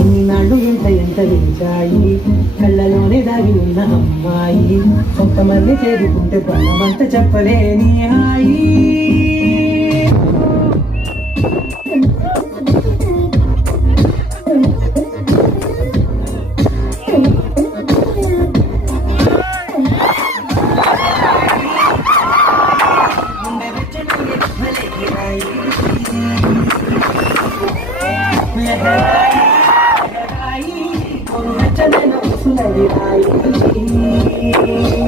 ఇన్ని నాళ్ళు ఎంత ఎంత వేశాయి కళ్ళలోనే దాగి ఉన్న అమ్మాయి కొంతమంది చేరుకుంటే ప్రాణమంత చెప్పలేని హాయి Ay, con una chana no es una vida.